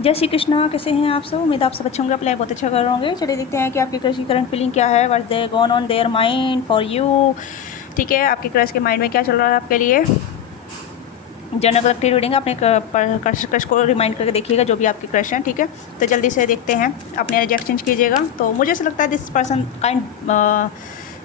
जय श्री कृष्णा। कैसे हैं आप सब? उम्मीद आप सब अच्छे होंगे, अपने बहुत अच्छा कर रहे होंगे। चलिए देखते हैं कि आपकी क्रश की करंट फीलिंग क्या है, what's they gone on their mind for you. ठीक है, आपके क्रश के माइंड में क्या चल रहा है आपके लिए। जनरल कलेक्टिव रीडिंग, अपने क्रश को रिमाइंड करके देखिएगा जो भी आपके क्रश हैं। ठीक है, तो जल्दी से देखते हैं, अपने एनर्जी एक्सचेंज कीजिएगा। तो मुझे ऐसा लगता है दिस पर्सन काइंड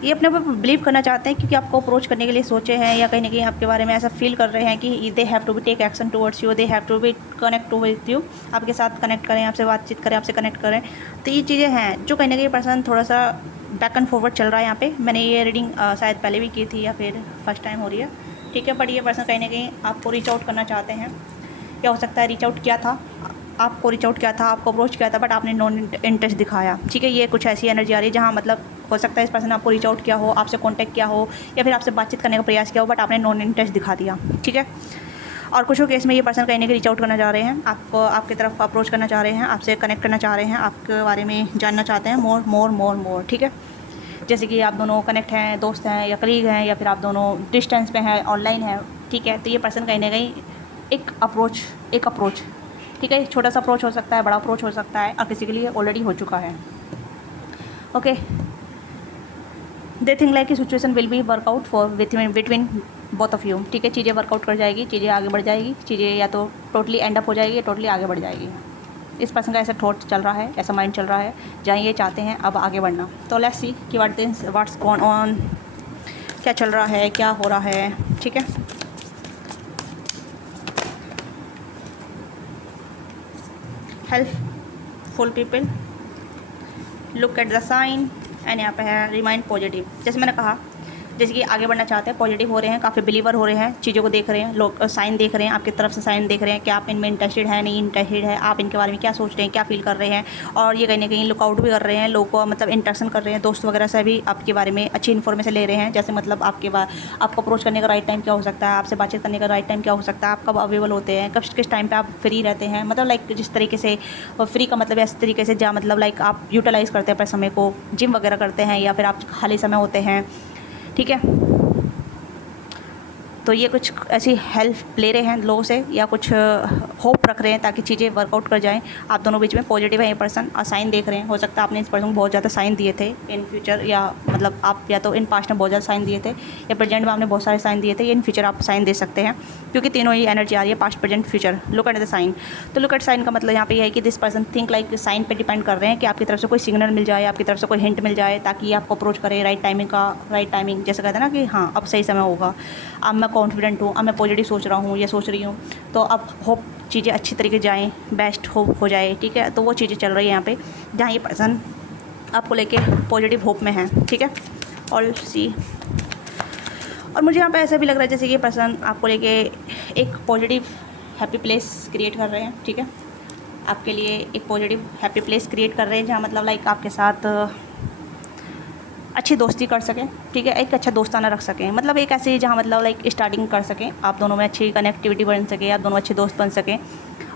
ये अपने ऊपर बिलीव करना चाहते हैं, क्योंकि आपको अप्रोच करने के लिए सोचे हैं, या कहीं ना कहीं आपके बारे में ऐसा फील कर रहे हैं कि they have to be take action towards you, they have to be connect to with you. आपके साथ कनेक्ट करें, आपसे बातचीत करें, आपसे कनेक्ट करें। तो ये चीज़ें हैं जो कहीं ना कहीं पर्सन थोड़ा सा बैक एंड फॉरवर्ड चल रहा है यहाँ पे। मैंने ये रीडिंग शायद पहले भी की थी या फिर फर्स्ट टाइम हो रही है। ठीक है, बट ये पर्सन कहीं ना कहीं आपको रीच आउट करना चाहते हैं। क्या हो सकता है, रीच आउट किया था, आपको रीच आउट किया था, आपको अप्रोच किया था, बट आपने नॉन इंटरेस्ट दिखाया। ठीक है, ये कुछ ऐसी एनर्जी आ रही है जहाँ मतलब हो सकता है इस पर्सन ने आपको रीच आउट किया हो, आपसे कांटेक्ट किया हो, या फिर आपसे बातचीत करने का प्रयास किया हो, बट आपने नॉन इंटरेस्ट दिखा दिया। ठीक है, और कुछ केस में ये पर्सन कहीं ना कहीं रीच आउट करना चाह रहे हैं, आपको आपकी तरफ अप्रोच करना चाह रहे हैं, आपसे कनेक्ट करना चाह रहे हैं, आपके बारे में जानना चाहते हैं मोर मोर मोर मोर। ठीक है, जैसे कि आप दोनों कनेक्ट हैं, दोस्त हैं या कलीग हैं, या फिर आप दोनों डिस्टेंस पे हैं, ऑनलाइन है। ठीक है, तो ये पर्सन कहीं ना कहीं एक अप्रोच ठीक है, छोटा सा अप्रोच हो सकता है, बड़ा अप्रोच हो सकता है, और किसी के लिए ऑलरेडी हो चुका है। ओके, दे थिंक लाइक की situation will be workout for between both of you. ठीक है, चीज़ें वर्कआउट कर जाएगी, चीज़ें आगे बढ़ जाएगी, चीज़ें या तो टोटली एंड अप हो जाएगी या टोटली आगे बढ़ जाएगी। इस पर्सन का ऐसा थॉट चल रहा है, ऐसा माइंड चल रहा है जहाँ ये चाहते हैं अब आगे बढ़ना। तो लेट्स सी कि व्हाट्स गोन ऑन, क्या चल रहा है, क्या हो रहा है। ठीक है, helpful people, look at the sign, and यहाँ पे है रिमाइंड पॉजिटिव। जैसे मैंने कहा, जैसे कि आगे बढ़ना चाहते हैं, पॉजिटिव हो रहे हैं, काफ़ी बिलीवर हो रहे हैं, चीज़ों को देख रहे हैं, लोग साइन देख रहे हैं, आपकी तरफ से साइन देख रहे हैं कि आप इनमें इंटरेस्टेड है, नहीं इंटरेस्टेड है, आप इनके बारे में क्या सोच रहे हैं, क्या फील कर रहे हैं। और ये कहीं ना कहीं लुकआउट भी कर रहे हैं, लोगों को मतलब इंटरेक्शन कर रहे हैं, दोस्त वगैरह से भी आपके बारे में अच्छी इन्फॉर्मेशन ले रहे हैं। जैसे मतलब आपको अप्रोच करने का राइट टाइम क्या हो सकता है, आपसे बातचीत करने का राइट टाइम क्या हो सकता है, आप कब अवेलेबल होते हैं, कब किस टाइम पर आप फ्री रहते हैं। मतलब लाइक जिस तरीके से फ्री का मतलब ऐसे तरीके से जहाँ मतलब लाइक आप यूटिलाइज़ करते हैं अपने समय को, जिम वगैरह करते हैं, या फिर आप खाली समय होते हैं। ठीक है, तो ये कुछ ऐसी हेल्प ले रहे हैं लोगों से, या कुछ होप रख रहे हैं ताकि चीज़ें वर्कआउट कर जाएं। आप दोनों बीच में पॉजिटिव है ये पर्सन, और साइन देख रहे हैं। हो सकता है आपने इस पर्सन को बहुत ज़्यादा साइन दिए थे इन फ्यूचर, या मतलब आप या तो इन पास्ट में बहुत ज़्यादा साइन दिए थे, या प्रेजेंट में आपने बहुत सारे साइन दिए थे, या इन फ्यूचर आप साइन दे सकते हैं, क्योंकि तीनों ही एनर्जी आ रही है, past present future. Look at the sign, तो लुक एट साइन का मतलब यहाँ पे है कि this person think like sign पे डिपेंड कर रहे हैं कि आपकी तरफ से कोई सिग्नल मिल जाए, आपकी तरफ से कोई हिंट मिल जाए, ताकि आपको अप्रोच करे राइट टाइमिंग, जैसे कहते हैं ना कि हाँ अब सही समय होगा, अब मैं कॉन्फिडेंट हूँ, अब मैं पॉजिटिव सोच रहा हूँ या सोच रही हूँ, तो अब होप चीज़ें अच्छी तरीके जाएँ, बेस्ट होप हो जाए। ठीक है, तो वो चीज़ें चल रही है यहाँ पे, जहाँ ये पर्सन आपको लेके पॉजिटिव होप में है। ठीक है, ऑल सी, और मुझे यहाँ पे ऐसा भी लग रहा है जैसे कि ये पर्सन आपको लेके एक पॉजिटिव हैप्पी प्लेस क्रिएट कर रहे हैं। ठीक है, आपके लिए एक पॉजिटिव हैप्पी प्लेस क्रिएट कर रहे हैं, जहाँ मतलब लाइक आपके साथ अच्छी दोस्ती कर सकें। ठीक है, एक अच्छा दोस्ताना रख सकें, मतलब एक ऐसे जहाँ मतलब लाइक स्टार्टिंग कर सकें, आप दोनों में अच्छी कनेक्टिविटी बन सके, आप दोनों अच्छे दोस्त बन सकें।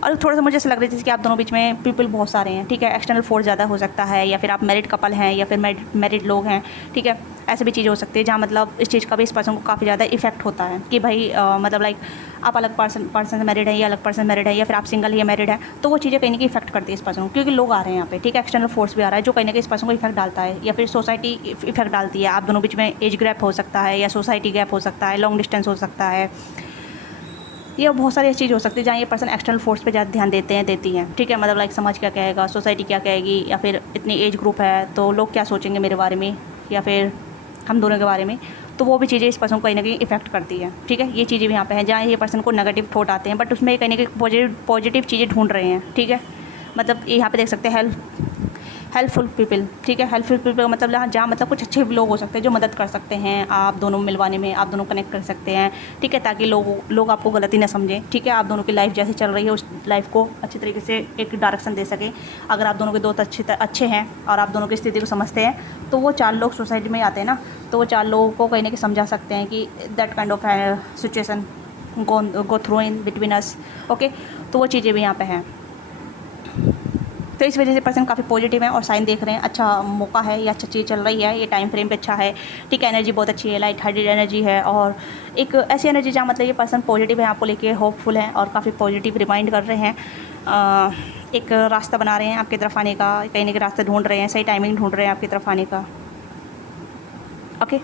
और थोड़ा सा मुझे ऐसा लग रहा है जैसे कि आप दोनों बीच में पीपल बहुत सारे हैं। ठीक है, एक्सटर्नल फोर्स ज़्यादा हो सकता है, या फिर आप मैरिड कपल हैं, या फिर मैरिड लोग हैं। ठीक है, ऐसे भी चीज़ हो सकती है जहाँ मतलब इस चीज़ का भी इस पर्सन को काफ़ी ज़्यादा इफेक्ट होता है कि भाई मतलब लाइक आप अलग पर्सन से मैरिड है, या अलग पर्सन मैरिड है, या फिर आप सिंगल या मैरिड है, तो वो चीज़ें कहीं ना कहीं इफेक्ट करती है इस पर्सन को, क्योंकि लोग आ रहे हैं यहाँ पे। ठीक है, एक्सटर्नल फोर्स भी आ रहा है जो कहीं ना कहीं इस पर्सन को इफेक्ट डालता है, या फिर सोसाइटी इफेक्ट डालती है। आप दोनों बीच में एज गैप हो सकता है, या सोसाइटी गैप हो सकता है, लॉन्ग डिस्टेंस हो सकता है, ये बहुत सारी चीज़ हो सकती है जहाँ ये पर्सन एक्सटर्नल फोर्स पे ज़्यादा ध्यान देती हैं। ठीक है, मतलब लाइक समाज क्या कहेगा, सोसाइटी क्या कहेगी, या फिर इतनी एज ग्रुप है तो लोग क्या सोचेंगे मेरे बारे में, या फिर हम दोनों के बारे में। तो वो भी चीज़ें इस पर्सन को कहीं ना कहीं इफेक्ट करती है। ठीक है, ये चीज़ें भी यहाँ पे हैं जहाँ ये पर्सन को नेगेटिव थॉट आते हैं, बट उसमें कहीं ना कहीं पॉजिटिव चीज़ें ढूंढ रहे हैं। ठीक है, मतलब ये यहाँ पे देख सकते हैं हेल्पफुल पीपल। ठीक है, हेल्पफुल पीपल का मतलब जहाँ मतलब कुछ अच्छे लोग हो सकते हैं जो मदद कर सकते हैं आप दोनों मिलवाने में, आप दोनों कनेक्ट कर सकते हैं। ठीक है, ताकि लोग आपको गलती ना समझें। ठीक है, आप दोनों की लाइफ जैसे चल रही है उस लाइफ को अच्छी तरीके से एक डायरेक्शन दे सकें। अगर आप दोनों के दोस्त अच्छे हैं और आप दोनों की स्थिति को समझते हैं, तो वो 4 लोग सोसाइटी में आते हैं ना, तो वो 4 लोगों को कहीं ना कहीं समझा सकते हैं कि that kind of situation go through in between us. Okay, तो वो चीज़ें भी यहाँ पे हैं। तो इस वजह से पर्सन काफ़ी पॉजिटिव है और साइन देख रहे हैं अच्छा मौका है, ये अच्छा चीज़ चल रही है, ये टाइम फ्रेम पे अच्छा है, ठीक है। एनर्जी बहुत अच्छी है, लाइट हार्टेड एनर्जी है और एक ऐसी एनर्जी जहाँ मतलब ये पर्सन पॉजिटिव है, आपको लेके होपफुल है और काफ़ी पॉजिटिव रिमाइंड कर रहे हैं। एक रास्ता बना रहे हैं आपकी तरफ आने का, कहीं ना कहीं रास्ता ढूंढ रहे हैं, सही टाइमिंग ढूंढ रहे हैं आपकी तरफ आने का। ओके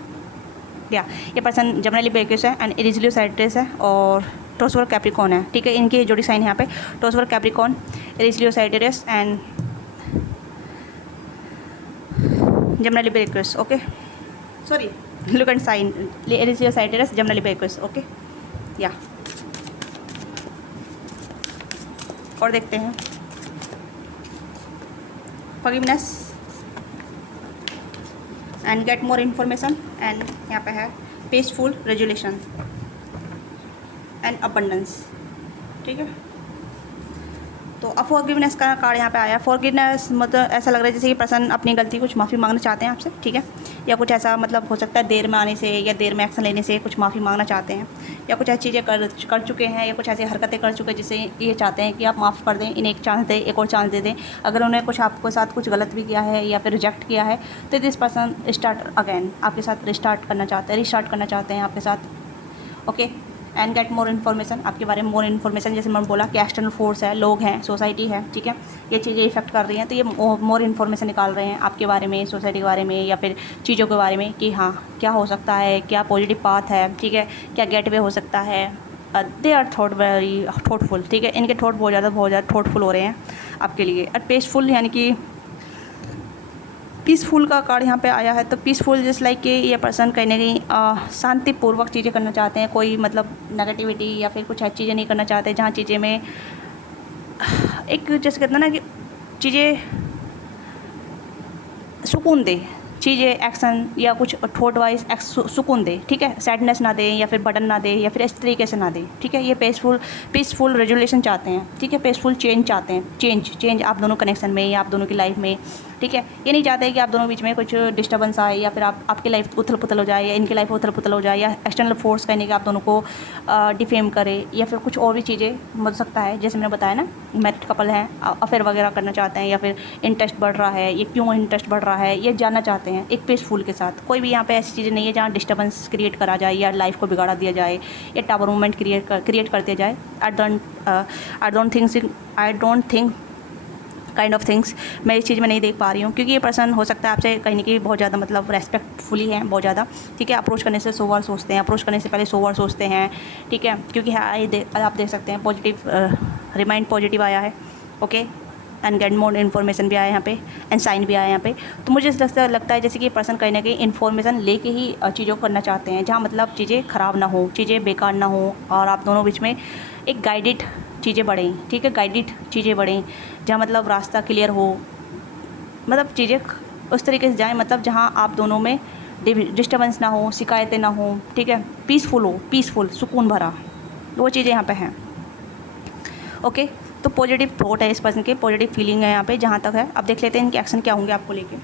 या ये पर्सन जेमिनी बेक्यूस है एंड इरिजिलियो साइट्रस है और टॉरस कैप्रिकॉर्न है, ठीक है। इनकी जोड़ी साइन है यहाँ पे टॉरस कैप्रिकॉर्न, इरिजिलियो साइट्रस एंड जेमिनी बेक्यूस। Okay sorry look and sign इरिजिलियो साइट्रस जेमिनी बेक्यूस। ओके या और देखते हैं forgiveness and get more information and यहाँ पे है पीसफुल रेजुलेशन एंड अबंडेंस, ठीक है। तो अब फॉरगिवनेस का कार्ड यहाँ पे आया। फॉरगिवनेस मतलब ऐसा लग रहा है जैसे कि पर्सन अपनी गलती कुछ माफ़ी मांगना चाहते हैं आपसे, ठीक है, या कुछ ऐसा मतलब हो सकता है देर में आने से या देर में एक्शन लेने से कुछ माफ़ी मांगना चाहते हैं, या कुछ ऐसी चीज़ें कर चुके हैं या कुछ ऐसी हरकतें कर चुके हैं जिससे ये चाहते हैं कि आप माफ़ कर दें, इन्हें एक चांस दें, एक और चांस दे दें। अगर उन्हें कुछ आपके साथ कुछ गलत भी किया है या फिर रिजेक्ट किया है तो दिस पर्सन स्टार्ट अगेन आपके साथ रिस्टार्ट करना चाहते हैं, रिस्टार्ट करना चाहते हैं आपके साथ। Okay and get more information, आपके बारे में मोर इन्फॉर्मेशन, जैसे मैंने बोला कि एक्सटर्नल फोर्स है, लोग हैं, सोसाइटी है, ठीक है, ये चीज़ें इफेक्ट कर रही हैं, तो ये मोर इन्फॉर्मेशन निकाल रहे हैं आपके बारे में, सोसाइटी के बारे में या फिर चीज़ों के बारे में कि हाँ क्या हो सकता है, क्या पॉजिटिव पाथ है, ठीक है, क्या गेटवे हो सकता है। They are thought very thoughtful, ठीक है, इनके थॉट बहुत ज़्यादा थॉटफुल हो रहे हैं आपके लिए। और पेसफुल यानी कि पीसफुल का कार्ड यहाँ पे आया है, तो पीसफुल जस्ट लाइक कि ये पर्सन कहीं ना कहीं शांतिपूर्वक चीज़ें करना चाहते हैं, कोई मतलब नेगेटिविटी या फिर कुछ ऐसी चीज़ें नहीं करना चाहते जहाँ चीज़ें में एक जैसे कहते हैं ना कि चीज़ें सुकून दे, चीज़ें एक्शन या कुछ थॉट वाइज सुकून दे, ठीक है, सैडनेस ना दे या फिर बर्डन ना दे या फिर इस तरीके से ना दे, ठीक है। ये पीसफुल रेजुलेशन चाहते हैं, ठीक है, पीसफुल चेंज चाहते हैं, चेंज आप दोनों कनेक्शन में या आप दोनों की लाइफ में, ठीक है। ये नहीं चाहते कि आप दोनों बीच में कुछ डिस्टर्बेंस आए या फिर आपकी लाइफ उथल पुथल हो जाए या इनकी लाइफ उथल पुथल हो जाए या एक्सटर्नल फोर्स कहने कि आप दोनों को डिफेम करे या फिर कुछ और भी चीज़ें हो सकता है। जैसे मैंने बताया ना मैरिड कपल हैं, अफेयर वगैरह करना चाहते हैं या फिर इंटरेस्ट बढ़ रहा है, ये क्यों इंटरेस्ट बढ़ रहा है ये जानना चाहते हैं एक पीसफुल के साथ। कोई भी यहाँ पे ऐसी चीज़ें नहीं है जहाँ डिस्टर्बेंस क्रिएट करा जाए या लाइफ को बिगाड़ा दिया जाए या टावर मूवमेंट क्रिएट कर दिया जाए। I don't think kind of things मैं इस चीज़ में नहीं देख पा रही हूँ, क्योंकि ये पर्सन हो सकता है आपसे कहीं ना कहीं बहुत ज़्यादा मतलब रेस्पेक्टफुली है, बहुत ज़्यादा, ठीक है। अप्रोच करने से 100 बार सोचते हैं, अप्रोच करने से पहले 100 बार सोचते हैं, ठीक है, क्योंकि आप देख सकते हैं पॉजिटिव रिमाइंड पॉजिटिव आया है। Okay and get more information भी आया यहाँ पे एंड साइन भी आया यहाँ पे। तो मुझे लगता है जैसे कि ये पर्सन कहीं ना कहीं इन्फॉर्मेशन लेके ही चीज़ों को करना चाहते हैं जहाँ मतलब चीज़ें ख़राब ना हो, चीज़ें बेकार ना हो और आप दोनों बीच में एक गाइडेड चीज़ें बढ़ें, ठीक है, गाइडेड चीज़ें बढ़ें जहाँ मतलब रास्ता क्लियर हो, मतलब चीज़ें उस तरीके से जाएं मतलब जहाँ आप दोनों में डिस्टर्बेंस ना हो, शिकायतें ना हो, ठीक है, पीसफुल सुकून भरा, वो चीज़ें यहाँ पे हैं। ओके तो पॉजिटिव थॉट है इस पर्सन के, पॉजिटिव फीलिंग है यहाँ पे जहाँ तक है। अब देख लेते हैं इनके एक्शन क्या होंगे आपको लेके।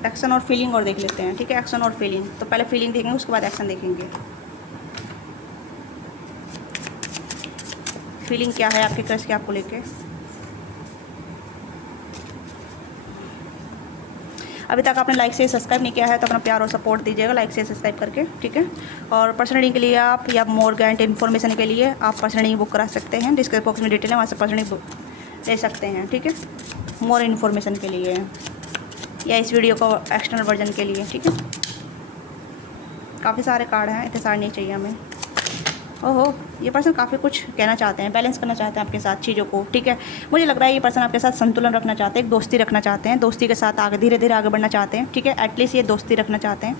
एक्शन और फीलिंग और देख लेते हैं, ठीक है, एक्शन और फीलिंग। तो पहले फीलिंग देखेंगे उसके बाद एक्शन देखेंगे। फीलिंग क्या है आपके क्रश के आपको लेके। अभी तक आपने लाइक से सब्सक्राइब नहीं किया है तो अपना प्यार और सपोर्ट दीजिएगा लाइक से सब्सक्राइब करके, ठीक है। और पर्सनल रीडिंग के लिए आप या मोर गाइड इन्फॉर्मेशन के लिए आप पर्सनल रीडिंग बुक करा सकते हैं, डिस्क्रिप्शन बॉक्स में डिटेल है, वहाँ से पर्सनल रीडिंग बुक ले सकते हैं, ठीक है, मोर इन्फॉर्मेशन के लिए या इस वीडियो को एक्सटर्नल वर्जन के लिए, ठीक है। काफ़ी सारे कार्ड हैं, इतने सारे नहीं चाहिए हमें। ओहो ये पर्सन काफ़ी कुछ कहना चाहते हैं, बैलेंस करना चाहते हैं आपके साथ चीज़ों को, ठीक है। मुझे लग रहा है ये पर्सन आपके साथ संतुलन रखना चाहते हैं, एक दोस्ती रखना चाहते हैं, दोस्ती के साथ आगे धीरे धीरे आगे बढ़ना चाहते हैं, ठीक है, एटलीस्ट ये दोस्ती रखना चाहते हैं।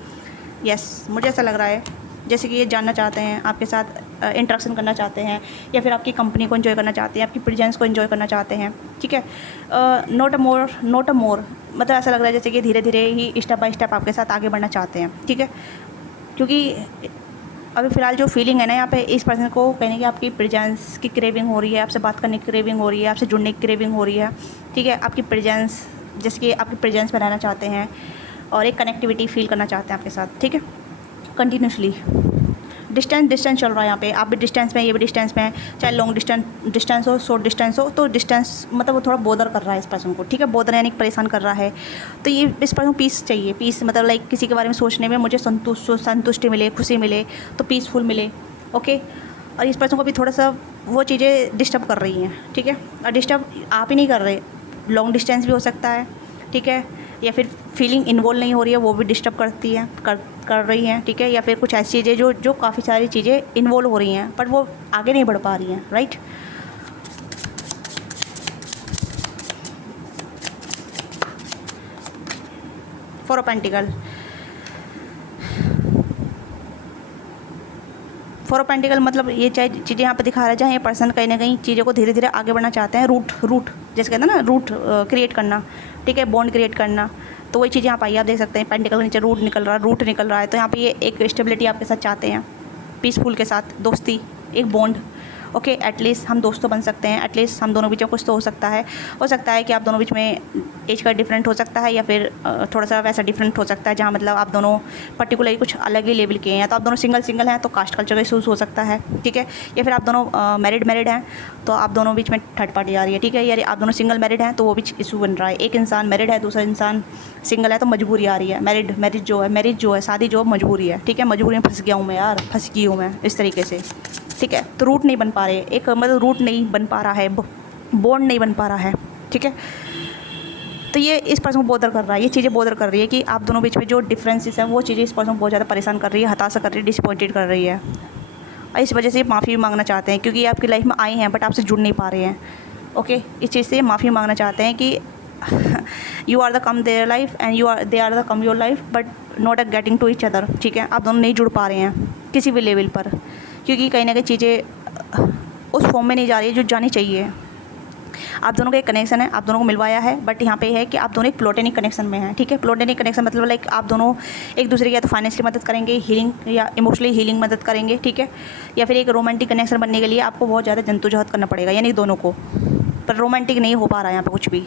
यस मुझे ऐसा लग रहा है जैसे कि ये जानना चाहते हैं आपके साथ इंटरेक्शन करना चाहते हैं या फिर आपकी कंपनी को एंजॉय करना चाहते हैं, आपकी प्रेजेंस को एंजॉय करना चाहते हैं, ठीक है। नॉट अ मोर मतलब ऐसा लग रहा है जैसे कि धीरे धीरे ही स्टेप बाय स्टेप आपके साथ आगे बढ़ना चाहते हैं, ठीक है। क्योंकि अभी फ़िलहाल जो फीलिंग है ना यहाँ पे इस पर्सन को कहने की आपकी प्रेजेंस की क्रेविंग हो रही है, आपसे बात करने की क्रेविंग हो रही है, आपसे जुड़ने की क्रेविंग हो रही है, ठीक है। आपकी प्रेजेंस जैसे कि आपकी प्रेजेंस में रहना चाहते हैं और एक कनेक्टिविटी फील करना चाहते हैं आपके साथ, ठीक है, कंटिन्यूसली। डिस्टेंस चल रहा है यहाँ पे, आप भी डिस्टेंस में, ये भी डिस्टेंस में है, चाहे लॉन्ग डिस्टेंस हो, शॉर्ट डिस्टेंस हो, तो डिस्टेंस मतलब वो थोड़ा बोदर कर रहा है इस पर्सन को, ठीक है, बोदर यानी परेशान कर रहा है। तो ये इस पर्सन को पीस चाहिए, पीस मतलब लाइक किसी के बारे में सोचने में मुझे संतुष्टि मिले, खुशी मिले, तो पीसफुल मिले, ओके। और इस पर्सन को भी थोड़ा सा वो चीज़ें डिस्टर्ब कर रही हैं, ठीक है, और डिस्टर्ब आप ही नहीं कर रहे, लॉन्ग डिस्टेंस भी हो सकता है, ठीक है, या फिर फीलिंग इन्वॉल्व नहीं हो रही है वो भी डिस्टर्ब करती है, कर रही हैं, ठीक है, या फिर कुछ ऐसी चीज़ें जो काफ़ी सारी चीज़ें इन्वॉल्व हो रही हैं बट वो आगे नहीं बढ़ पा रही हैं, right. Four of pentacle, four of pentacle मतलब ये चाहे चीज़ें यहाँ पे दिखा रहा है जहाँ ये पर्सन कहीं ना कहीं चीज़ों को धीरे धीरे आगे बढ़ना चाहते हैं, रूट जैसे कहते हैं ना, रूट क्रिएट करना, ठीक है, बॉन्ड क्रिएट करना, तो वही चीज़ यहाँ पाइए, आप देख सकते हैं पेंटिकल के नीचे रूट निकल रहा है, तो यहाँ पे ये एक स्टेबिलिटी आपके साथ चाहते हैं, पीसफुल के साथ दोस्ती, एक बॉन्ड, ओके, एटलीस्ट हम दोस्त तो बन सकते हैं, एटलीस्ट हम दोनों बीच में कुछ तो हो सकता है कि आप दोनों बीच में एज का डिफरेंट हो सकता है, या फिर थोड़ा सा वैसा डिफरेंट हो सकता है जहाँ मतलब आप दोनों पर्टिकुलरली कुछ अलग ही लेवल के हैं, या तो आप दोनों सिंगल हैं तो कास्ट कल्चर का इशूज़ हो सकता है, ठीक है, या फिर आप दोनों मैरिड हैं तो आप दोनों बीच में थर्ड पार्टी आ रही है, ठीक है, या आप दोनों सिंगल मैरिड हैं तो वो भी इशू बन रहा है, एक इंसान मैरिड है दूसरा इंसान सिंगल है तो मजबूरी आ रही है, मैरिज जो है शादी जो मजबूरी है, ठीक है, मजबूरी में फंस गई हूँ मैं इस तरीके से, ठीक है, तो रूट नहीं बन पा रहे, एक मतलब रूट नहीं बन पा रहा है, बॉन्ड नहीं बन पा रहा है, ठीक है, तो ये इस पर्सन को बोदर कर रहा है, ये चीज़ें बोदर कर रही है कि आप दोनों बीच में जो डिफरेंसेस हैं वो चीज़ें इस पर्सन को बहुत ज़्यादा परेशान कर रही है, हताशा कर रही है, डिसअपॉइंटेड कर रही है, और इस वजह से माफ़ी भी मांगना चाहते हैं क्योंकि ये आपकी लाइफ में आई हैं बट आपसे जुड़ नहीं पा रहे हैं, ओके, इस चीज़ से माफ़ी मांगना चाहते हैं कि you are the come their life and they are the come your life but not a getting to each other, ठीक है, आप दोनों नहीं जुड़ पा रहे हैं किसी भी लेवल पर, क्योंकि कहीं ना कहीं चीज़ें उस फॉर्म में नहीं जा रही है जो जानी चाहिए। आप दोनों का एक कनेक्शन है, आप दोनों को मिलवाया है, बट यहाँ पे है कि आप दोनों एक प्लोटेनिक कनेक्शन में हैं, ठीक है, प्लोटेनिक कनेक्शन मतलब लाइक आप दोनों एक दूसरे की या तो फाइनेंशियली मदद करेंगे, हीलिंग या इमोशनली हीलिंग मदद करेंगे, ठीक है, या फिर एक रोमांटिक कनेक्शन बनने के लिए आपको बहुत ज़्यादा जद्दोजहद करना पड़ेगा, यानी दोनों को, पर रोमांटिक नहीं हो पा रहा है यहाँ पर कुछ भी,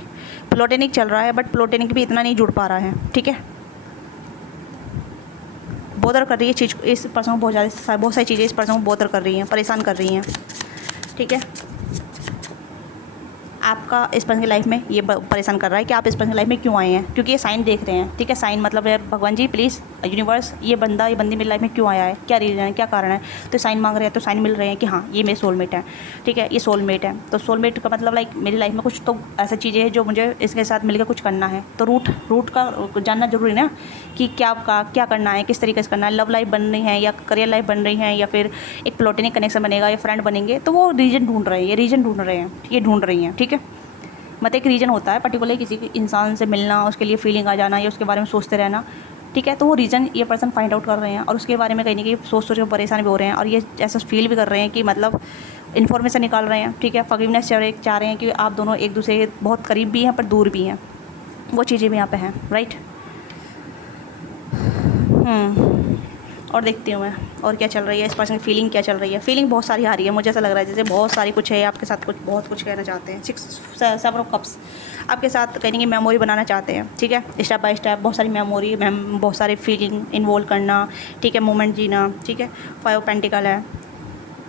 प्लोटेनिक चल रहा है बट प्लोटेनिक भी इतना नहीं जुड़ पा रहा है, ठीक है, बोदर कर रही है चीज़ इस पर्सन को, बहुत सारी चीज़ें इस पर्सन को बोदर कर रही हैं, परेशान कर रही हैं, ठीक है, आपका इस पर्सन की लाइफ में ये परेशान कर रहा है कि आप इस पर्सन की लाइफ में क्यों आए हैं, क्योंकि ये साइन देख रहे हैं, ठीक है, साइन मतलब है भगवान जी प्लीज़ यूनिवर्स ये बंदी मेरी लाइफ में क्यों आया है, क्या रीज़न है, क्या कारण है, तो साइन मांग रहे हैं, तो साइन मिल रहे हैं कि हाँ ये मेरे सोलमेट है, ठीक है, ये सोलमेट है, तो सोलमेट का मतलब लाइक मेरी लाइफ में कुछ तो ऐसा चीज़ें हैं जो मुझे इसके साथ मिलकर कुछ करना है, तो रूट का जानना जरूरी ना कि क्या करना है, किस तरीके से करना है, लव लाइफ बन रही है या करियर लाइफ बन रही है या फिर एक प्लोटेनिक कनेक्शन बनेगा या फ्रेंड बनेंगे, तो वो रीज़न ढूंढ रहे हैं, ये ढूंढ रही हैं, ठीक है, मतलब एक रीज़न होता है पर्टिकुलर किसी इंसान से मिलना, उसके लिए फीलिंग आ जाना या उसके बारे में सोचते रहना, ठीक है, तो वो रीज़न ये पर्सन फाइंड आउट कर रहे हैं और उसके बारे में कहीं ना कहीं सोच के परेशान भी हो रहे हैं और ये ऐसा फील भी कर रहे हैं कि मतलब इन्फॉर्मेशन निकाल रहे हैं, ठीक है, फॉरगिवनेस चाह रहे हैं कि आप दोनों एक दूसरे के बहुत करीब भी हैं पर दूर भी हैं, वो चीज़ें भी यहाँ पे हैं, राइट। और देखती हूँ मैं और क्या चल रही है, इस पर्सन की फीलिंग क्या चल रही है, फीलिंग बहुत सारी आ रही है, मुझे ऐसा लग रहा है जैसे बहुत सारी कुछ है आपके साथ, बहुत कुछ कहना चाहते हैं, 7 ऑफ कप्स आपके साथ कहीं की मेमोरी बनाना चाहते हैं, ठीक है, स्टेप बाय स्टेप बहुत सारी मेमोरी, बहुत सारी फीलिंग इन्वॉल्व करना, ठीक है, मोमेंट जीना, ठीक है, 5 पेंटिकल है,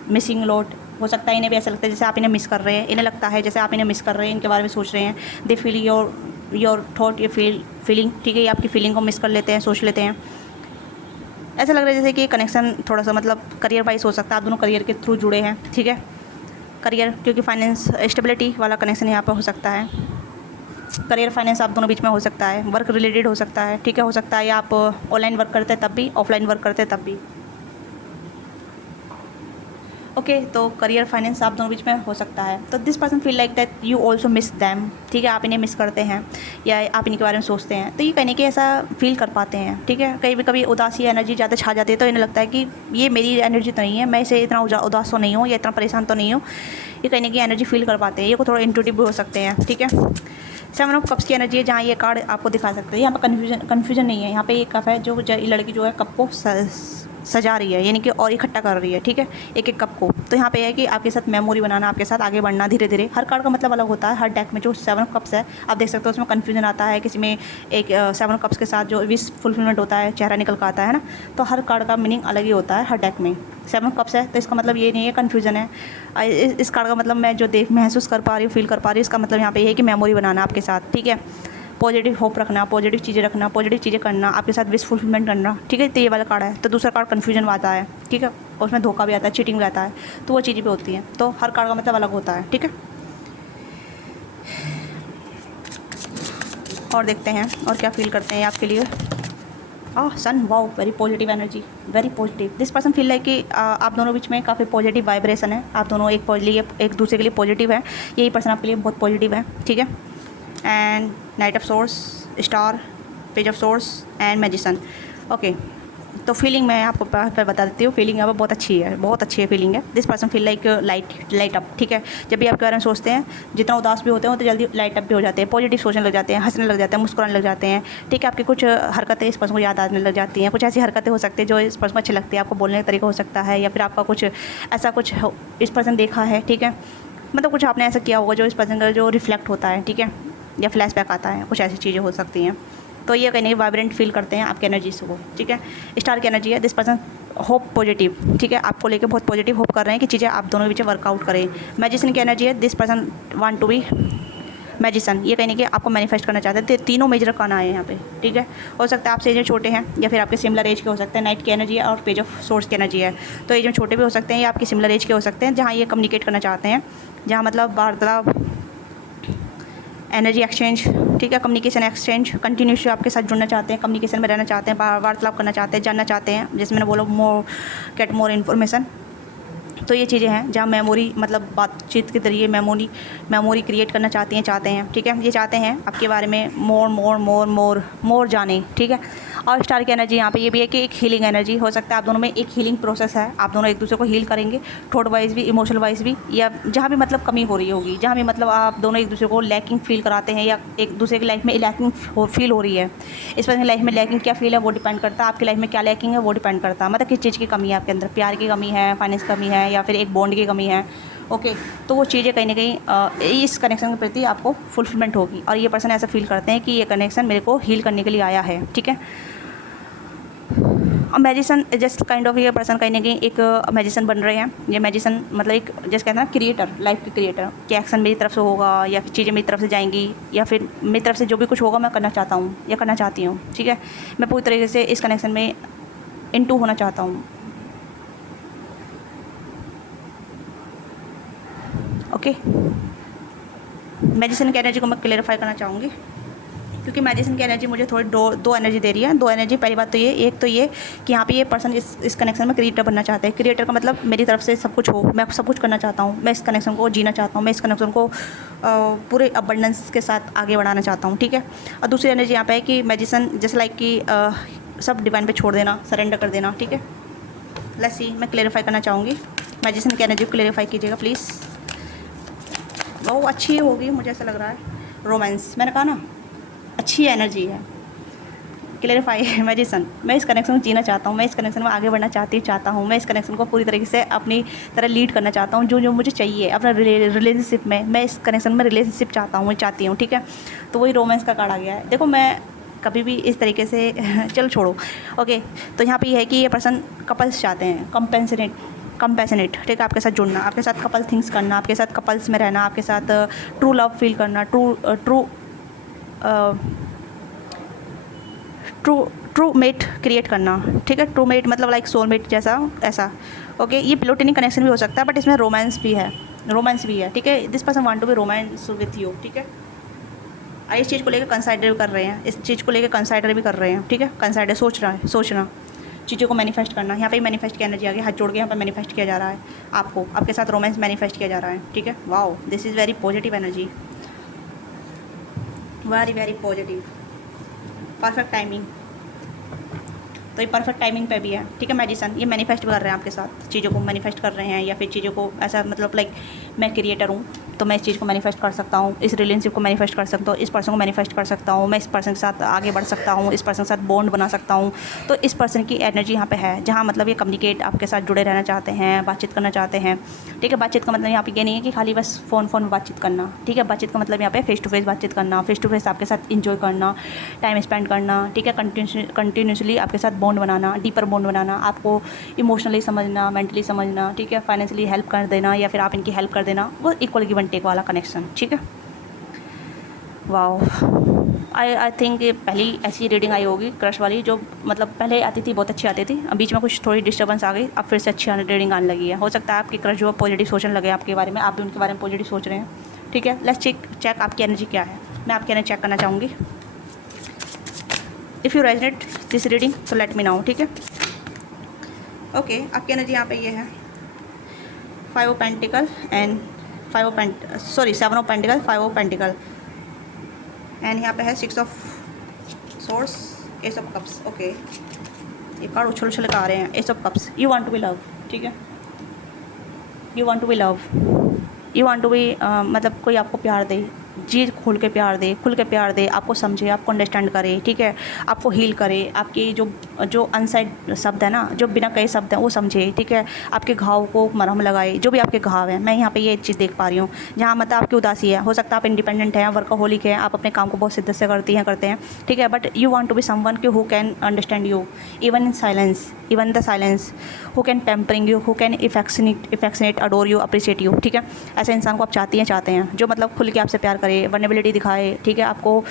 मिसिंग लॉट, हो सकता है इन्हें भी ऐसा लगता है जैसे आप इन्हें मिस कर रहे हैं, इन्हें लगता है जैसे आप इन्हें मिस कर रहे हैं, इनके बारे में सोच रहे हैं, दे फील योर थॉट, ये फीलिंग, ठीक है, ये आपकी फीलिंग को मिस कर लेते हैं, सोच लेते हैं, ऐसा लग रहा है जैसे कि कनेक्शन थोड़ा सा मतलब करियर वाइज हो सकता है, आप दोनों करियर के थ्रू जुड़े हैं, ठीक है, करियर क्योंकि फाइनेंस स्टेबिलिटी वाला कनेक्शन यहाँ पर हो सकता है, करियर फाइनेंस आप दोनों बीच में हो सकता है, वर्क रिलेटेड हो सकता है, ठीक है, हो सकता है आप ऑनलाइन वर्क करते हैं तब भी, ऑफलाइन वर्क करते हैं तब भी, ओके, तो करियर फाइनेंस आप दोनों बीच में हो सकता है, तो this person feel like that you also miss them, ठीक है, आप इन्हें मिस करते हैं या आप इनके बारे में सोचते हैं, तो ये कहने के ऐसा फील कर पाते हैं, ठीक है, कभी उदासी एनर्जी ज़्यादा छा जाती है तो इन्हें लगता है कि ये मेरी एनर्जी तो नहीं है, मैं इसे इतना उदास तो नहीं हूँ या इतना परेशान तो नहीं हूँ, ये कहने की एनर्जी फील कर पाते हैं, ये को थोड़ा इंट्यूटिव भी हो सकते हैं, ठीक है, 7 ऑफ कप्स की एनर्जी है जहाँ ये कार्ड आपको दिखा सकते हैं, यहाँ पर कन्फ्यूजन नहीं है, यहाँ पे एक कप है जो लड़की जो है कप को सजा रही है, यानी कि और इकट्ठा कर रही है, ठीक है, एक एक कप को। तो यहाँ पे है कि आपके साथ मेमोरी बनाना, आपके साथ आगे बढ़ना धीरे धीरे। हर कार्ड का मतलब अलग होता है। हर डेक में जो 7 कप्स है आप देख सकते हो, उसमें कन्फ्यूजन आता है, किसी में एक 7 कप्स के साथ जो विश फुलफिलमेंट होता है, चेहरा निकल का आता है ना। तो हर कार्ड का मीनिंग अलग ही होता है हर डेक में। 7 कप्स है तो इसका मतलब ये नहीं है कन्फ्यूजन है। इस कार्ड का मतलब मैं जो महसूस कर पा रही हूँ, फील कर पा रही हूँ, इसका मतलब यहाँ पे ये है कि मेमोरी बनाना आपके साथ, ठीक है, पॉजिटिव होप रखना, पॉजिटिव चीज़ें रखना, पॉजिटिव चीज़ें करना, आपके साथ विश फुलफिलमेंट करना, ठीक है। तो ये वाला कार्ड है। तो दूसरा कार्ड कन्फ्यूजन आता है, ठीक है, और उसमें धोखा भी आता है, चीटिंग भी आता है, तो वो चीज़ें भी होती हैं। तो हर कार्ड का मतलब अलग होता है, ठीक है। और देखते हैं और क्या फील करते हैं आपके लिए। Sun, wow, very positive energy, very positive. This person feel like कि आप दोनों बीच में काफ़ी पॉजिटिव वाइब्रेशन है। आप दोनों एक दूसरे के लिए पॉजिटिव है। यही पर्सन आपके लिए बहुत पॉजिटिव है, ठीक है। And night of source, star, page of source and magician. Okay, तो फीलिंग मैं आपको बता देती हूँ। फीलिंग अब बहुत अच्छी है, बहुत अच्छी है फीलिंग है। This person feel like light up, ठीक है। जब भी आपके बारे में सोचते हैं, जितना उदास भी होते हैं तो जल्दी लाइट अप भी हो जाते हैं, पॉजिटिव सोचने लग जाते हैं, हंसने लग जाते हैं, मुस्कुराने लग जाते हैं, ठीक है। आपकी कुछ हरकतें इस पर्सन को याद आने लग जाती हैं। कुछ ऐसी हरकतें हो सकती है जो इस पर्सन को अच्छी लगती है। आपको बोलने का तरीका हो सकता है, या फिर आपका कुछ ऐसा कुछ इस पर्सन देखा है, ठीक है, मतलब कुछ आपने ऐसा किया होगा जो इस पर्सन का जो रिफ्लेक्ट होता है, ठीक है, या फ्लैशबैक आता है, कुछ ऐसी चीज़ें हो सकती हैं। तो ये कहीं नहीं वाइब्रेंट फील करते हैं आपकी एनर्जीज को, ठीक है। स्टार की एनर्जी है। दिस पर्सन होप पॉजिटिव, ठीक है, आपको लेके बहुत पॉजिटिव होप कर रहे हैं कि चीज़ें आप दोनों के बीच वर्कआउट करें। मैजिशियन की एनर्जी है। This person want to be magician. ये कहीं नहीं कि आपको मैनिफेस्ट करना चाहते हैं। तीनों मेजर करना है यहाँ पे, ठीक है। हो सकता है आपसे एज में छोटे हैं या फिर आपके सिमिलर एज के हो सकते हैं। नाइट की एनर्जी है और पेज ऑफ सोर्स की एनर्जी है। तो एज में छोटे भी हो सकते हैं या आपकी सिमिलर एज के हो सकते हैं, जहाँ ये कम्युनिकेट करना चाहते हैं, जहाँ मतलब वार्तालाप, एनर्जी एक्सचेंज, ठीक है, कम्युनिकेशन एक्सचेंज, कंटिन्यूसली आपके साथ जुड़ना चाहते हैं, कम्युनिकेशन में रहना चाहते हैं, वार्तालाप करना चाहते हैं, जानना चाहते हैं, जैसे मैंने बोला गेट मोर इन्फॉर्मेशन। तो ये चीज़ें हैं जहाँ मेमोरी, मतलब बातचीत के जरिए मेमोरी क्रिएट करना चाहते हैं, ठीक है। ये चाहते हैं आपके बारे में मोर जाने, ठीक है। और स्टार की एनर्जी यहाँ पे ये भी है कि एक हीलिंग एनर्जी हो सकता है। आप दोनों में एक हीलिंग प्रोसेस है। आप दोनों एक दूसरे को हील करेंगे, थॉट वाइज भी, इमोशनल वाइज भी, या जहाँ भी मतलब कमी हो रही होगी, जहाँ भी मतलब आप दोनों एक दूसरे को लैकिंग फील कराते हैं, या एक दूसरे की लाइफ में लैकिंग फील हो रही है। इस पर लाइफ में लैकिंग क्या फील है वो डिपेंड करता है। आपकी लाइफ में क्या लैकिंग है वो डिपेंड करता है, मतलब किस चीज़ की कमी है आपके अंदर। प्यार की कमी है, फाइनेंस की कमी है, या फिर एक बॉन्ड की कमी है, ओके। तो वो चीज़ें कहीं ना कहीं इस कनेक्शन के प्रति आपको फुलफिलमेंट होगी। और ये पर्सन ऐसा फील करते हैं कि ये कनेक्शन मेरे को हील करने के लिए आया है, ठीक है। और मैजिशियन जस्ट काइंड ऑफ, ये पर्सन कहीं ना कहीं एक मैजिशियन बन रहे हैं। ये मैजिशियन मतलब एक जैसे कहते हैं ना क्रिएटर, लाइफ के क्रिएटर, कि एक्शन मेरी तरफ से होगा या फिर चीज़ें मेरी तरफ से जाएंगी, या फिर मेरी तरफ से जो भी कुछ होगा मैं करना चाहता हूँ या करना चाहती हूँ, ठीक है। मैं पूरी तरीके से इस कनेक्शन में इनटू होना चाहता हूँ, ओके। मैजिशियन की एनर्जी को मैं क्लेरिफाई करना चाहूँगी, क्योंकि मैजिशियन की एनर्जी मुझे थोड़ी दो एनर्जी दे रही है। दो एनर्जी, पहली बात तो ये, एक तो ये कि यहाँ पे ये पर्सन इस कनेक्शन में क्रिएटर बनना चाहता है। क्रिएटर का मतलब मेरी तरफ से सब कुछ हो, मैं सब कुछ करना चाहता हूँ, मैं इस कनेक्शन को जीना चाहता हूँ, मैं इस कनेक्शन को पूरे अबंडेंस के साथ आगे बढ़ाना चाहता हूँ, ठीक है। और दूसरी एनर्जी यहाँ पे है कि मैजिशियन जैसे लाइक कि सब डिवाइन पे छोड़ देना, सरेंडर कर देना, ठीक है। लेट्स सी, मैं क्लेरिफाई करना चाहूँगी। मैजिशियन की एनर्जी को क्लेरिफाई कीजिएगा प्लीज़। वो अच्छी होगी मुझे ऐसा लग रहा है। रोमांस, मैंने कहा ना अच्छी एनर्जी है। क्लेरिफाई है मैजिशियन, मैं इस कनेक्शन को जीना चाहता हूँ, मैं इस कनेक्शन में आगे बढ़ना चाहता हूँ, मैं इस कनेक्शन को पूरी तरीके से अपनी तरह लीड करना चाहता हूँ, जो मुझे चाहिए अपना रिलेशनशिप में। मैं इस कनेक्शन में रिलेशनशिप चाहती हूँ, ठीक है। तो वही रोमांस का कार्ड आ गया है। देखो मैं कभी भी इस तरीके से चल छोड़ो, ओके। तो यहाँ पे ये है कि ये पर्सन कपल्स चाहते हैं, कंपैशनेट, ठीक है, आपके साथ जुड़ना, आपके साथ कपल थिंग्स करना, आपके साथ कपल्स में रहना, आपके साथ ट्रू लव फील करना, ट्रू मेट क्रिएट करना, ठीक है। ट्रू मेट मतलब लाइक सोल मेट जैसा, ऐसा, ओके। ये प्लूटोनिक कनेक्शन भी हो सकता है, बट इसमें रोमांस भी है, ठीक है। This person want to be romance with you, ठीक है। इस चीज़ को लेकर कंसाइडर भी कर रहे हैं, ठीक है। कंसाइडर सोचना, चीज़ों को मैनिफेस्ट करना। यहाँ पे मैनिफेस्ट की एनर्जी आ गई, हाथ जोड़ के यहाँ पे मैनिफेस्ट किया जा रहा है आपको, आपके साथ रोमांस मैनिफेस्ट किया जा रहा है, ठीक है। Wow, this is very positive energy, very positive, perfect timing. तो ये परफेक्ट टाइमिंग पे भी है, ठीक है। मैजिशियन ये मैनिफेस्ट कर रहे हैं आपके साथ, चीज़ों को मैनिफेस्ट कर रहे हैं, या फिर चीज़ों को ऐसा मतलब लाइक मैं क्रिएटर हूँ, तो मैं इस चीज़ को मैनिफेस्ट कर सकता हूँ, इस रिलेशनशिप को मैनिफेस्ट कर सकता हूँ, इस पर्सन को मैनिफेस्ट कर सकता हूँ, मैं इस पर्सन के साथ आगे बढ़ सकता हूँ, इस पर्सन के साथ बॉन्ड बना सकता हूँ। तो इस पर्सन की एनर्जी यहाँ पे है, जहाँ मतलब ये कम्युनिकेट आपके साथ जुड़े रहना चाहते हैं, बातचीत करना चाहते हैं। ठीक है, बातचीत का मतलब यहाँ पे ये नहीं है कि खाली बस फ़ोन में बातचीत करना। ठीक है, बातचीत का मतलब यहाँ पे फेस टू फेस बातचीत करना, फेस टू फेस आपके साथ इंजॉय करना, टाइम स्पेंड करना। ठीक है, कंटिन्यूसली आपके साथ बॉन्ड बनाना, डीपर बॉन्ड बनाना, आपको इमोशनली समझना, मेंटली समझना। ठीक है, फाइनेंशियली हेल्प कर देना या फिर आप इनकी हेल्प कर देना, वो इक्वल गिव एंड टेक वाला कनेक्शन। ठीक है, वाओ। आई थिंक ये पहली ऐसी रीडिंग आई होगी क्रश वाली, जो मतलब पहले आती थी, बहुत अच्छी आती थी, अब बीच में कुछ थोड़ी डिस्टर्बेंस आ गई, अब फिर से अच्छी रीडिंग आने लगी है। हो सकता है आपकी क्रश जो पॉजिटिव सोचने लगे आपके बारे में, आप भी उनके बारे में पॉजिटिव सोच रहे हैं। ठीक है, लेट्स चेक आपकी एनर्जी क्या है। मैं आपकी एनर्जी चेक करना चाहूँगी। If you resonate this reading तो लेट मी नाउ। ठीक है, ओके, आपकी एनर्जी यहाँ पे ये है 5 of pentacle and 7 of pentacle, 5 of pentacle, and यहाँ पे है 6 of swords, ace of cups. Okay, ये कार्ड उछल उछल के आ रहे हैं। Ace of cups, you want to be love. ठीक है, you want to be love, you want to be मतलब कोई आपको प्यार दे, जी खोल के प्यार दे, खुल के प्यार दे, आपको समझे, आपको अंडरस्टैंड करे। ठीक है, आपको हील करे, आपकी जो अनसाइड शब्द है ना, जो बिना कहे शब्द हैं वो समझे। ठीक है, आपके घाव को मरहम लगाए, जो भी आपके घाव हैं। मैं यहाँ पे ये चीज़ देख पा रही हूँ, जहाँ मतलब आपकी उदासी है। हो सकता है आप इंडिपेंडेंट हैं, वर्कहोलिक हैं, आप अपने काम को बहुत शिद्दत से करते हैं। ठीक है, but you want to be someone who can understand you even in silence, even the silence, who can tempering you, who can affectionate, adore you, appreciate you. ठीक है, ऐसे इंसान को आप चाहते हैं जो मतलब खुल के आपसे प्यार करे, वल्नरेबिलिटी दिखाए। ठीक है, आपको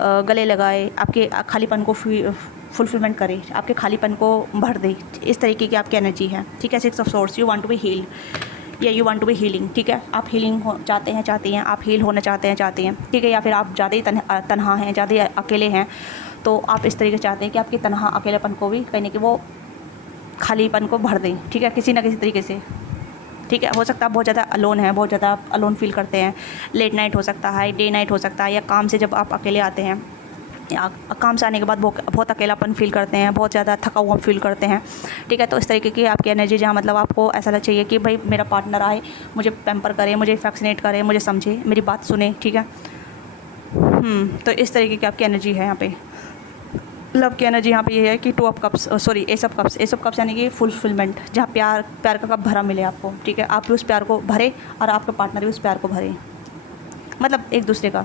गले लगाए, आपके खालीपन को फुलफिलमेंट करे, आपके खालीपन को भर दे। इस तरीके की आपकी एनर्जी है। ठीक है, 6 of course, you want to be healed या you want to be healing. ठीक है, आप हीलिंग चाहते हैं, आप हील होना चाहते हैं। ठीक है, या फिर आप ज़्यादा ही तनहा हैं, ज़्यादा ही अकेले हैं, तो आप इस तरीके से चाहते हैं कि आपकी तनहा अकेलेपन को भी कहीं कि वो खालीपन को भर दें। ठीक है, किसी ना किसी तरीके से। ठीक है, हो सकता है बहुत ज़्यादा अलोन है, बहुत ज़्यादा अलोन फील करते हैं। लेट नाइट हो सकता है, डे नाइट हो सकता है, या काम से जब आप अकेले आते हैं, या काम से आने के बाद बहुत अकेलापन फील करते हैं, बहुत ज़्यादा थका हुआ फील करते हैं। ठीक है, तो इस तरीके की आपकी एनर्जी, जहाँ मतलब आपको ऐसा लग चाहिए कि भाई मेरा पार्टनर आए, मुझे पैम्पर करे, मुझे फैक्सीनेट करे, मुझे समझे, मेरी बात सुने। ठीक है, तो इस तरीके की आपकी एनर्जी है यहाँ पे। लव की एनर्जी यहाँ पे ये है कि 2 of cups, sorry, S of cups यानी कि फुलफिलमेंट, जहाँ प्यार का कप भरा मिले आपको। ठीक है, आप भी उस प्यार को भरे और आपका पार्टनर भी उस प्यार को भरे, मतलब एक दूसरे का।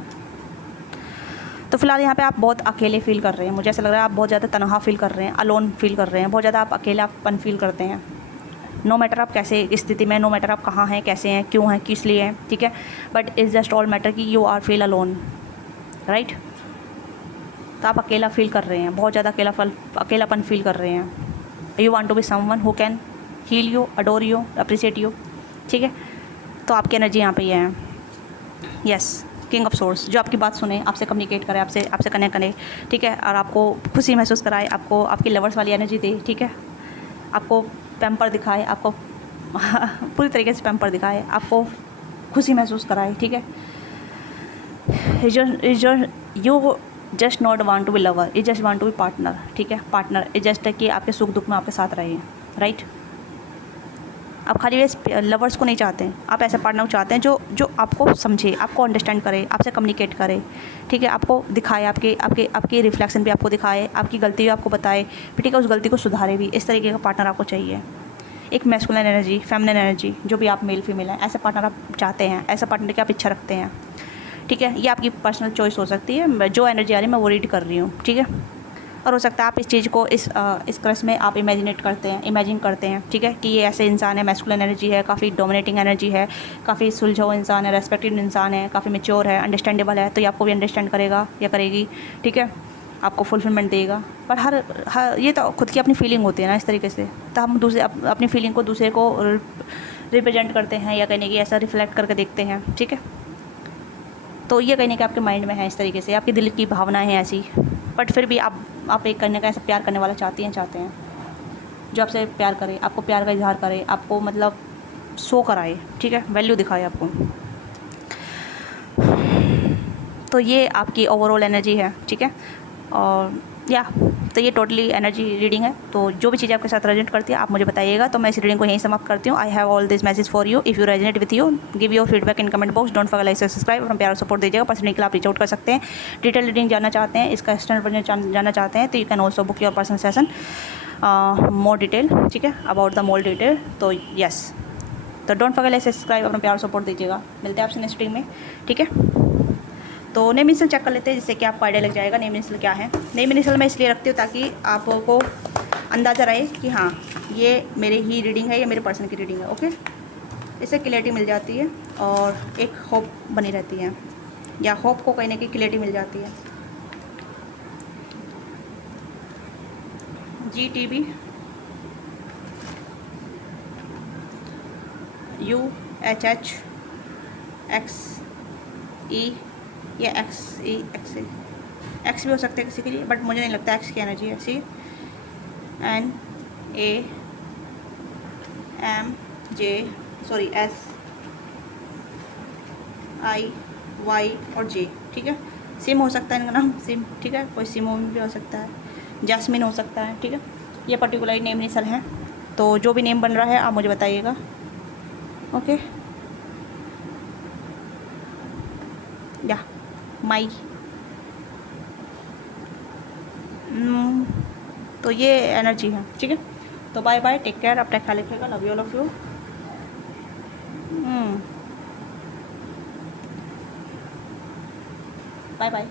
तो फिलहाल यहाँ पे आप बहुत अकेले फील कर रहे हैं, मुझे ऐसा लग रहा है आप बहुत ज़्यादा तनहा फील कर रहे हैं, अलोन फील कर रहे हैं, बहुत ज़्यादा आप अकेलापन फील करते हैं। नो मैटर आप कैसे स्थिति में, नो मैटर आप कहाँ हैं, कैसे हैं, क्यों हैं, किस लिए हैं। ठीक है, but it's just all matter कि you are feel alone, right. तो आप अकेला फील कर रहे हैं, बहुत ज़्यादा अकेलापन फील कर रहे हैं। You want to be someone who can heal you, adore you, appreciate you. ठीक है, तो आपकी एनर्जी यहाँ पे ये है। यस, किंग ऑफ सोर्स, जो आपकी बात सुने, आपसे कम्युनिकेट करे, आपसे कनेक्ट करे। ठीक है, और आपको खुशी महसूस कराए, आपको आपकी लवर्स वाली एनर्जी दे। ठीक है, आपको पैम्पर दिखाए, आपको पूरी तरीके से पैम्पर दिखाए, आपको खुशी महसूस कराए। ठीक है, you just not want to be lover, you just want to be partner. ठीक है, पार्टनर इज जस्ट है कि आपके सुख दुख में आपके साथ रहे, राइट। आप खाली वे लवर्स को नहीं चाहते हैं, आप ऐसे पार्टनर को चाहते हैं जो आपको समझे, आपको अंडरस्टैंड करे, आपसे कम्युनिकेट करे। ठीक है, आपको दिखाए, आपकी रिफ्लेक्शन भी आपको दिखाए, आपकी गलती भी आपको बताए, ठीक है, उस गलती को सुधारे भी। इस तरीके का पार्टनर आपको चाहिए। एक मैस्कुलिन एनर्जी, फेमिनिन एनर्जी, जो भी आप मेल फीमेल हैं, ऐसा पार्टनर आप चाहते हैं, ऐसा पार्टनर की आप इच्छा रखते हैं। ठीक है, ये आपकी पर्सनल चॉइस हो सकती है, जो एनर्जी आ रही है मैं वो रीड कर रही हूँ। ठीक है, और हो सकता है आप इस चीज़ को इस क्रश में आप इमेजिन करते हैं। ठीक है, कि ये ऐसे इंसान है, मैस्कुलिन एनर्जी है, काफ़ी डोमिनेटिंग एनर्जी है, काफ़ी सुलझा हुआ इंसान है, रेस्पेक्टेड इंसान है, काफ़ी मैच्योर है, अंडरस्टैंडेबल है, तो ये आपको भी अंडरस्टैंड करेगा या करेगी। ठीक है, आपको फुलफिलमेंट देगा। पर हर ये तो खुद की अपनी फीलिंग होती है ना, इस तरीके से, तो हम अपनी फीलिंग को दूसरे को रिप्रेजेंट करते हैं, या कहने की ऐसा रिफ्लेक्ट करके देखते हैं। ठीक है, तो ये कहने के आपके माइंड में है, इस तरीके से आपके दिल की भावनाएं हैं ऐसी। बट फिर भी आप एक करने का ऐसा प्यार करने वाला चाहते हैं जो आपसे प्यार करे, आपको प्यार का इजहार करे, आपको मतलब शो कराए। ठीक है, वैल्यू दिखाए आपको। तो ये आपकी ओवरऑल एनर्जी है। ठीक है, और या तो ये टोटली एनर्जी रीडिंग है। तो जो भी चीज़ें आपके साथ रेजोनेट करती है आप मुझे बताइएगा। तो मैं इस रीडिंग को यहीं समाप्त करती हूँ। I have all this message for you. If you resonate with you, give your feedback in comment box. Don't forget like subscribe. अपना प्यार सपोर्ट दीजिएगा। पर्सनली आप रीच आउट कर सकते हैं। डिटेल रीडिंग जानना चाहते हैं, इसका स्टैंडर्ड वर्जन जानना चाहते हैं, तो you can also book your personal session more detail, ठीक है, अबाउट द मोर डिटेल। तो यस, तो डोंट फॉरगेट लाइक सब्सक्राइब। अपना प्यार सपोर्ट दीजिएगा। मिलते हैं आपसे नेक्स्ट रीडिंग में, ठीक है। तो नेम इनिशियल चेक कर लेते हैं, जिससे कि आपको आइडिया लग जाएगा नेम इनिशियल क्या है। नेम इनिशियल मैं इसलिए रखती हूँ ताकि आपको अंदाज़ा रहे कि हाँ ये मेरी ही रीडिंग है, ये मेरे पर्सन की रीडिंग है। ओके, इससे क्लैरिटी मिल जाती है और एक होप बनी रहती है, या होप को कहीं ना कहीं क्लैरिटी मिल जाती है। GTB UHHXE, या एक्स भी हो सकता है किसी के लिए, बट मुझे नहीं लगता एक्स की एनर्जी है। SNAMJ और J, ठीक है। सिम हो सकता है इनका नाम, सिम, ठीक है। कोई सिमोन भी हो सकता है, जैस्मिन हो सकता है, ठीक है। ये पर्टिकुलर नेम इनिशियल है। तो जो भी नेम बन रहा है आप मुझे बताइएगा। ओके, या माई। तो ये एनर्जी है, ठीक है। तो बाय बाय, टेक केयर, अपना ख्याल रखिएगा। Love you all of you. Bye bye.